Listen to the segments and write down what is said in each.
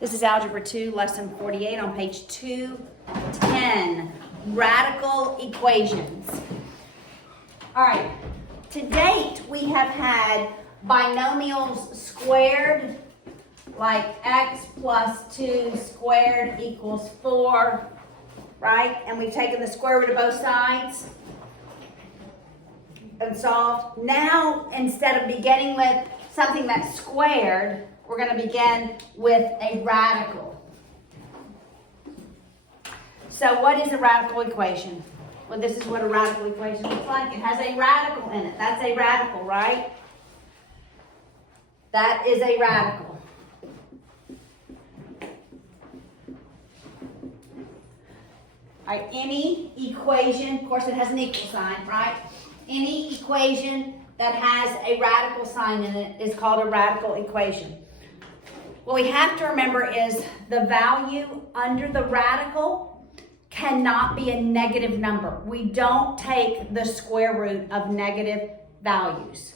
This is Algebra 2, Lesson 48 on page 210, radical equations. All right, to date we have had binomials squared, like x plus 2 squared equals 4, right? And we've taken the square root of both sides and solved. Now, instead of beginning with something that's squared, we're going to begin with a radical. So what is a radical equation? Well, this is what a radical equation looks like. It has a radical in it. That's a radical, right? That is a radical. All right, any equation, of course it has an equal sign, right? Any equation that has a radical sign in it is called a radical equation. What we have to remember is the value under the radical cannot be a negative number. We don't take the square root of negative values.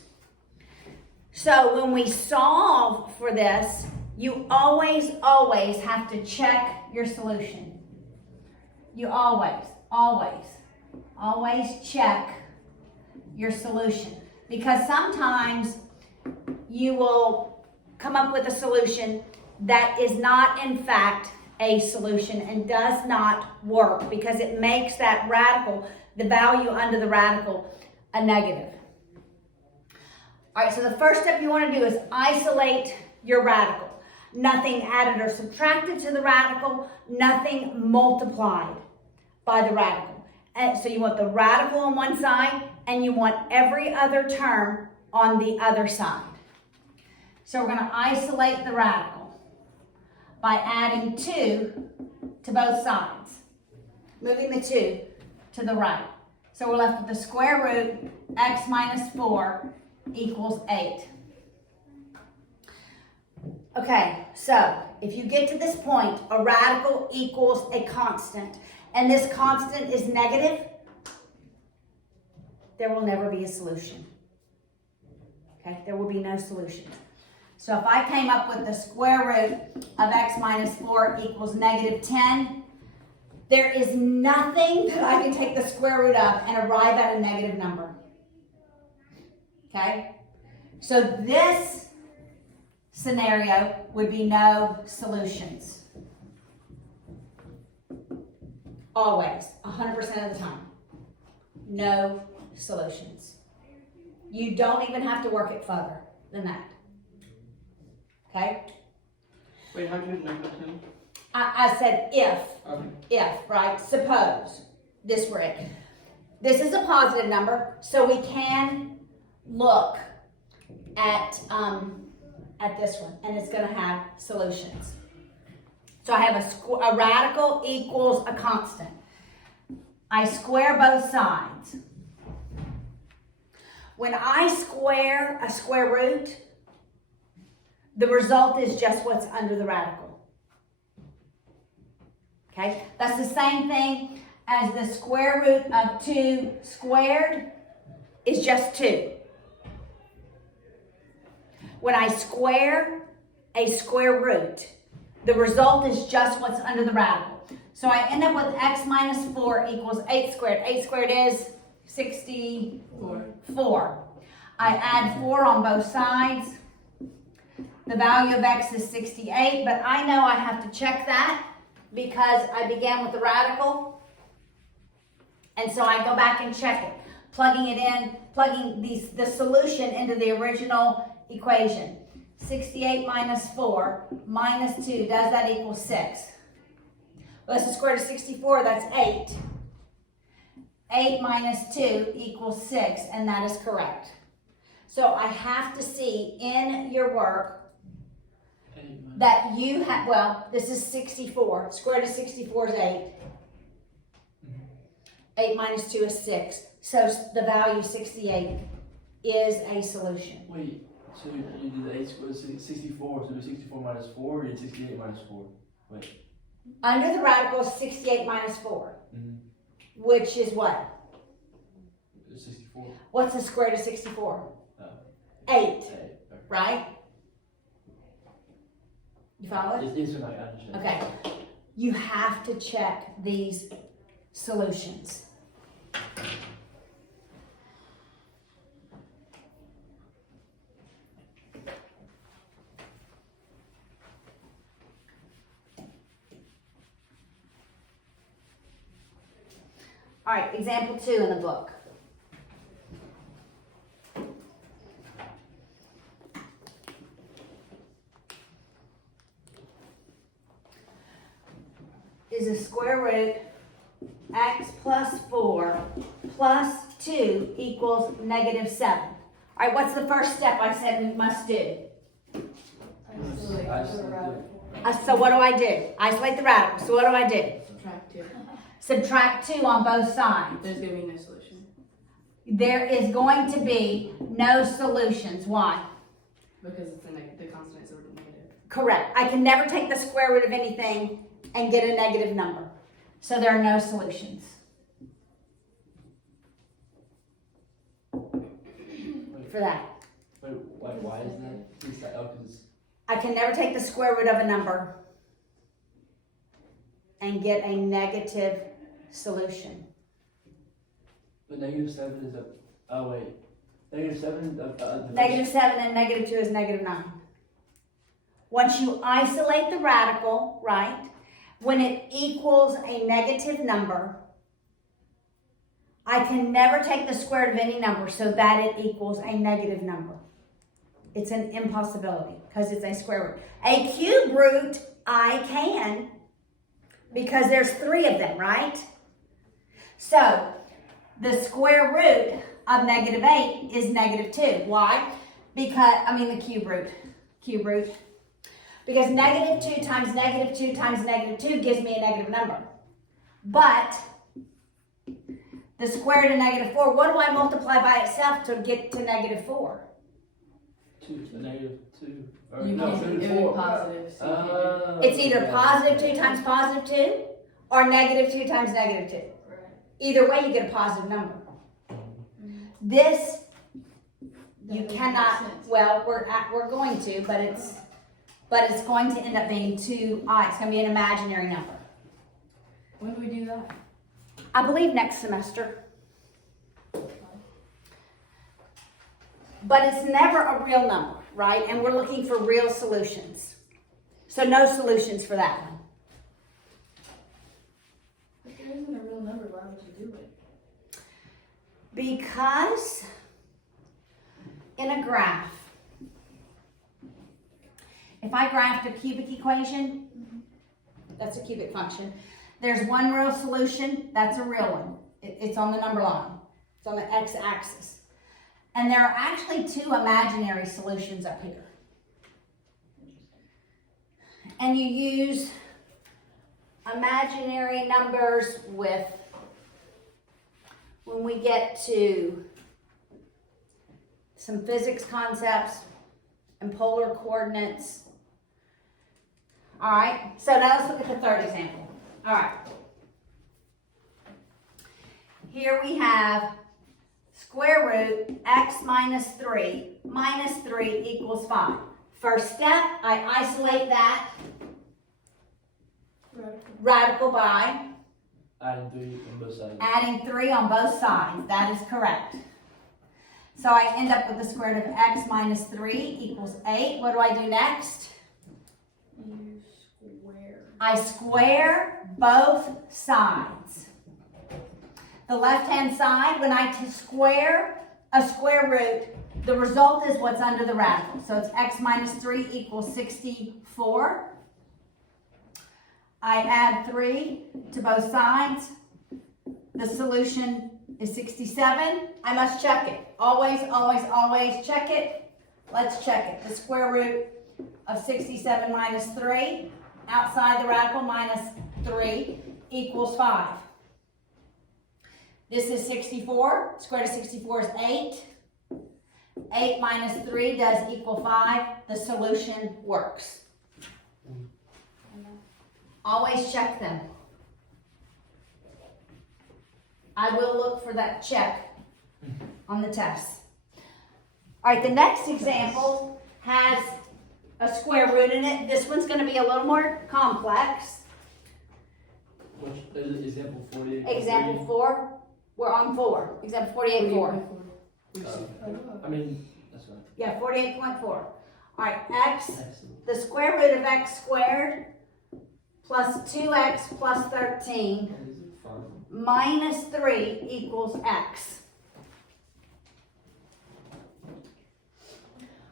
So when we solve for this, you always have to check your solution. You always check your solution. Because sometimes you will come up with a solution that is not in fact a solution and does not work because it makes that radical, the value under the radical, a negative. All right, so the first step you want to do is isolate your radical. Nothing added or subtracted to the radical, nothing multiplied by the radical. And so you want the radical on one side and you want every other term on the other side. So we're going to isolate the radical by adding 2 to both sides, moving the 2 to the right. So we're left with the square root x minus 4 equals 8. Okay, so if you get to this point, a radical equals a constant, and this constant is negative, there will never be a solution. Okay, there will be no solution. So if I came up with the square root of x minus 4 equals negative 10, there is nothing that I can take the square root of and arrive at a negative number. Okay? So this scenario would be no solutions. Always, 100% of the time. No solutions. You don't even have to work it further than that. Okay? Wait, how did you get negative 10? I said if. Okay. If, right? Suppose this were it. This is a positive number, so we can look at this one, and it's going to have solutions. So I have a radical equals a constant. I square both sides. When I square a square root, the result is just what's under the radical. Okay? That's the same thing as the square root of 2 squared is just 2. When I square a square root, the result is just what's under the radical. So I end up with x minus 4 equals 8 squared. 8 squared is 64. I add 4 on both sides. The value of x is 68, but I know I have to check that because I began with the radical. And so I go back and check it, plugging it in, plugging the solution into the original equation. 68 minus 4 minus 2, does that equal 6? Well, that's the square root of 64, that's 8. 8 minus 2 equals 6, and that is correct. So I have to see in your work that you have, well, this is 64. Square root of 64 is 8. 8 minus 2 is 6. So the value 68 is a solution. Wait, so you did the 8 squared 64, so 64 minus 4, or you did 68 minus 4? Wait. Under the radical is 68 minus 4, which is what? 64. What's the square root of 64? 8, right? You follow it? Yes or no? I understand. Okay. You have to check these solutions. All right, example 2 in the book. Is a square root x plus 4 plus 2 equals negative 7. All right, what's the first step I said we must do? So what do I do? Isolate the radical. So what do I do? Subtract 2. Subtract 2 on both sides. There's going to be no solution. There is going to be no solutions. Why? Because it's the constant is a negative. Correct. I can never take the square root of anything and get a negative number. So there are no solutions. For that. Wait, why is that? Is that because I can never take the square root of a number and get a negative solution. but -7 is a, oh wait, -7 Negative 7 and negative 2 is negative 9. Once you isolate the radical, right, when it equals a negative number, I can never take the square root of any number so that it equals a negative number. It's an impossibility because it's a square root. A cube root, I can, because there's 3 of them, right? So, the square root of negative 8 is negative 2. Why? Because, the cube root. Because negative 2 times negative 2 times negative 2 gives me a negative number. But, the square root of negative 4, what do I multiply by itself to get to negative 4? 2, the -2. Or, You no, can't do -4. it positive. So you can't do it. It's either positive 2 times positive 2 or negative 2 times negative 2. Right. Either way, you get a positive number. This, you cannot, well, we're going to, but it's going to end up being 2i. It's going to be an imaginary number. When do we do that? I believe next semester. But it's never a real number, right? And we're looking for real solutions. So no solutions for that one. If there isn't a real number, why would you do it? Because in a graph, if I graphed a cubic equation, that's a cubic function. There's one real solution, that's a real one. It's on the number line. It's on the x-axis. And there are actually 2 imaginary solutions up here. And you use imaginary numbers with, when we get to some physics concepts and polar coordinates. All right, so now let's look at the third example. All right. Here we have square root x minus 3 equals 5. First step, I isolate that radical by Adding 3 on both sides. adding 3 on both sides. That is correct. So I end up with the square root of x minus 3 equals 8. What do I do next? You square. I square both sides. The left-hand side, when I square a square root, the result is what's under the radical. So it's x minus 3 equals 64. I add 3 to both sides. The solution is 67. I must check it. Always, always, always check it. Let's check it. The square root of 67 minus 3, outside the radical minus 3, equals 5. This is 64. Square root of 64 is 8. 8 minus 3 does equal 5. The solution works. Always check them. I will look for that check on the test. All right, the next example has a square root in it. This one's gonna be a little more complex. Which is example 48. Example 4, we're on 4. Example 48, 4. I mean, that's right. Yeah, 48.4. All right, x, Excellent. the square root of x squared plus 2x plus 13 That is fun. minus 3 equals x.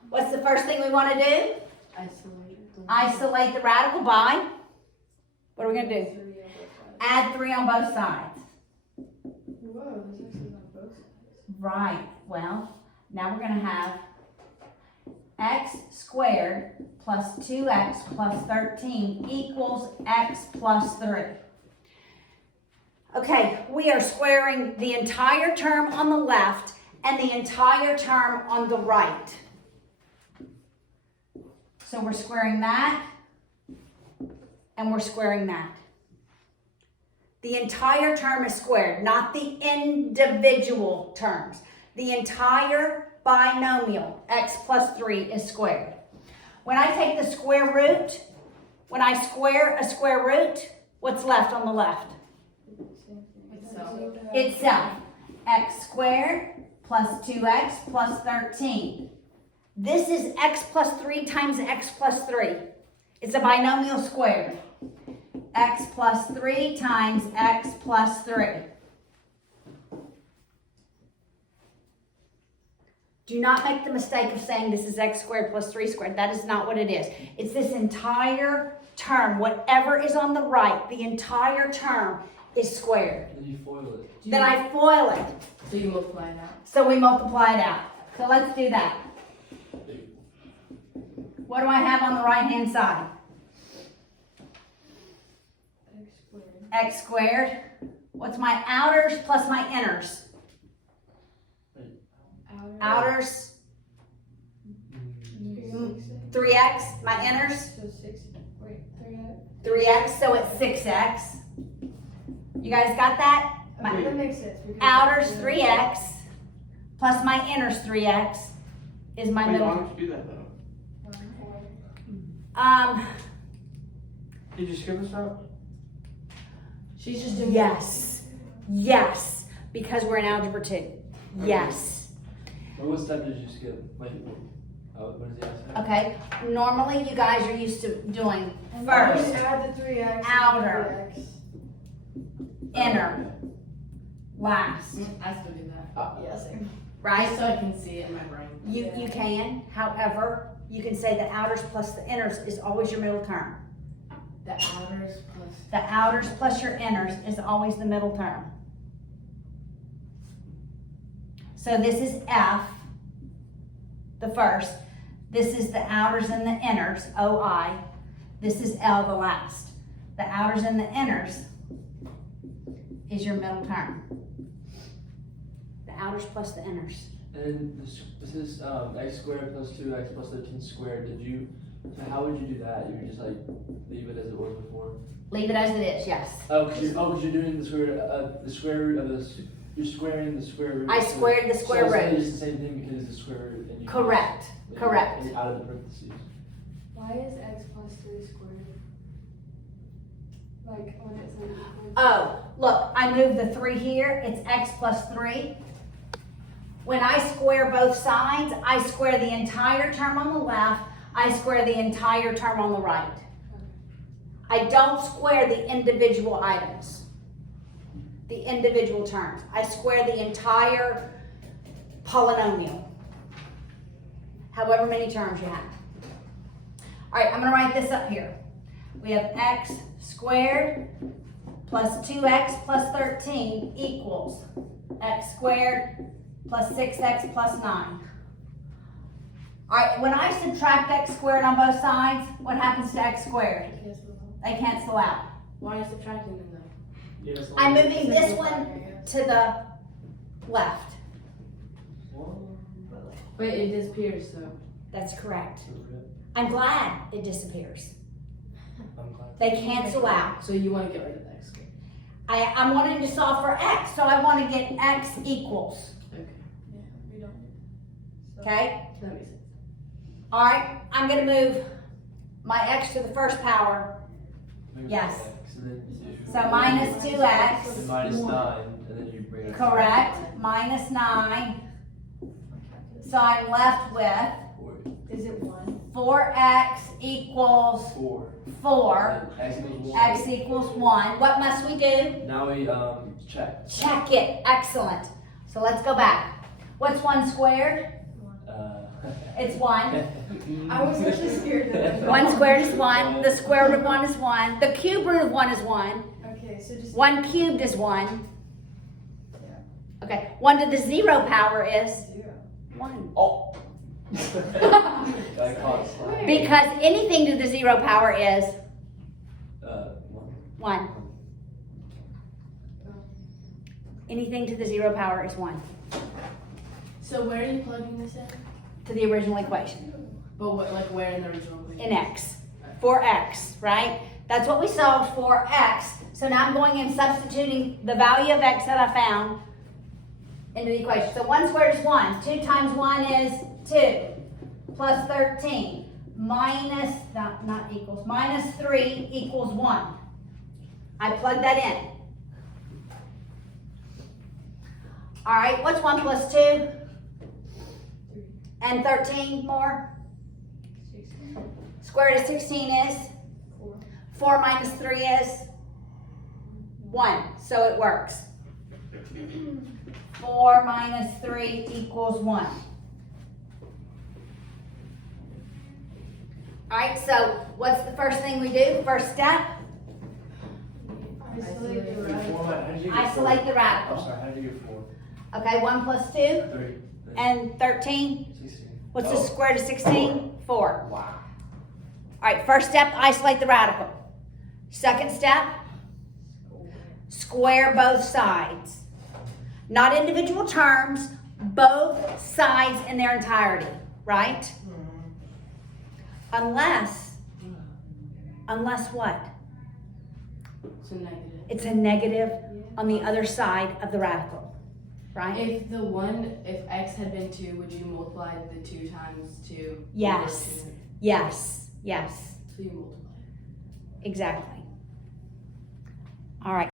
What's the first thing we want to do? Isolate the radical by, what are we going to do? Add 3 on both sides. Whoa, there's actually on both sides. Right, well, now we're going to have x squared plus 2x plus 13 equals x plus 3. Okay, we are squaring the entire term on the left and the entire term on the right. So we're squaring that and we're squaring that. The entire term is squared, not the individual terms. The entire binomial, x plus 3, is squared. When I take the square root, when I square a square root, what's left on the left? Itself. X squared plus 2x plus 13. This is x plus 3 times x plus 3. It's a binomial squared. X plus 3 times x plus 3. Do not make the mistake of saying this is x squared plus 3 squared. That is not what it is. It's this entire term. Whatever is on the right, the entire term is squared. Then you foil it. Then I FOIL it. So you multiply it out. So we multiply it out. So let's do that. What do I have on the right-hand side? X squared. X squared. What's my outers plus my inners? Outers, 3x. My inners, So 6, wait, 3x? 3x, so it's 6x. You guys got that? Okay, that makes sense. because- Outers, 3x, plus my inners, 3x, is my Why middle. don't you do that though? Did you skip us out? She's just doing. Yes, yes, because we're in algebra 2. Yes. What step did you skip? Wait, what is the answer? Okay, normally you guys are used to doing And first, then add the 3x. outer. and inner, last, I still do that. Yeah, same. right? So I can see it in my brain. You can, however, you can say the outers plus the inners is always your middle term. The outers plus. The outers plus your inners is always the middle term. So this is F, the first. This is the outers and the inners, OI. This is L, the last. The outers and the inners is your middle term. The outers plus the inners. And this is x squared plus 2x plus 13 squared. So how would you do that? You would just like leave it as it was before? Leave it as it is, yes. Oh, because you're doing the square root of this. You're squaring the square root. I squared the square so root. it's the same thing because it's the square root. And you Correct, correct. And out of the parentheses. Why is x plus 3 squared? Like when it says. Oh, look, I moved the 3 here. It's x plus 3. When I square both sides, I square the entire term on the left. I square the entire term on the right. I don't square the individual items, the individual terms. I square the entire polynomial, however many terms you have. All right, I'm going to write this up here. We have x squared plus 2x plus 13 equals x squared plus 6x plus 9. All right, when I subtract x squared on both sides, what happens to x squared? They cancel out. Why are you subtracting them though? Yes. I'm moving this one to the left. But it disappears, so. That's correct. I'm glad it disappears. I'm glad. They cancel out. So you want to get rid of x squared. I'm wanting to solve for x, so I want to get x equals. Okay. Yeah, we don't. Okay? That makes sense. All right, I'm going to move my x to the first power. Maybe Yes. X, and then you- So minus 2x, and minus 9, and then you bring it. correct, minus 9. So I'm left with 4. Is it 1? 4x equals 4. 4. X equals 1. X equals 1. What must we do? Now we check. Check it. Excellent. So let's go back. What's 1 squared? It's 1. I was actually scared that 1 squared is 1. The square root of 1 is 1. The cube root of 1 is 1. Okay, so just 1 cubed is 1. Okay. 1 to the 0 power is 0. 1. Oh! I caught it slide. Because anything to the 0 power is 1. Anything to the 0 power is 1. So where are you plugging this in? To the original equation. But what, like where in the original equation? In x. For x, right? That's what we solved for x. So now I'm going and substituting the value of x that I found into the equation. So 1 squared is 1. 2 times 1 is 2. Plus 13. Minus, not equals, minus 3 equals 1. I plug that in. All right, what's 1 plus 2? And 13 more? Square root of 16 is? 4 minus 3 is? 1. So it works. 4 minus 3 equals 1. All right, so what's the first thing we do? First step? Isolate the Wait, radical. 4, how did you get Isolate 4? the radical. I'm sorry, how did you get 4? Okay, 1 plus 2 3. and 13. 16. What's the square root of 16? 4. Wow. All right, first step, isolate the radical. Second step, square both sides. Not individual terms, both sides in their entirety, right? Unless what? So negative. It's a negative on the other side of the radical, right? If x had been 2, would you multiply the 2 times 2? Yes. Yes, yes, So you multiply. exactly. All right.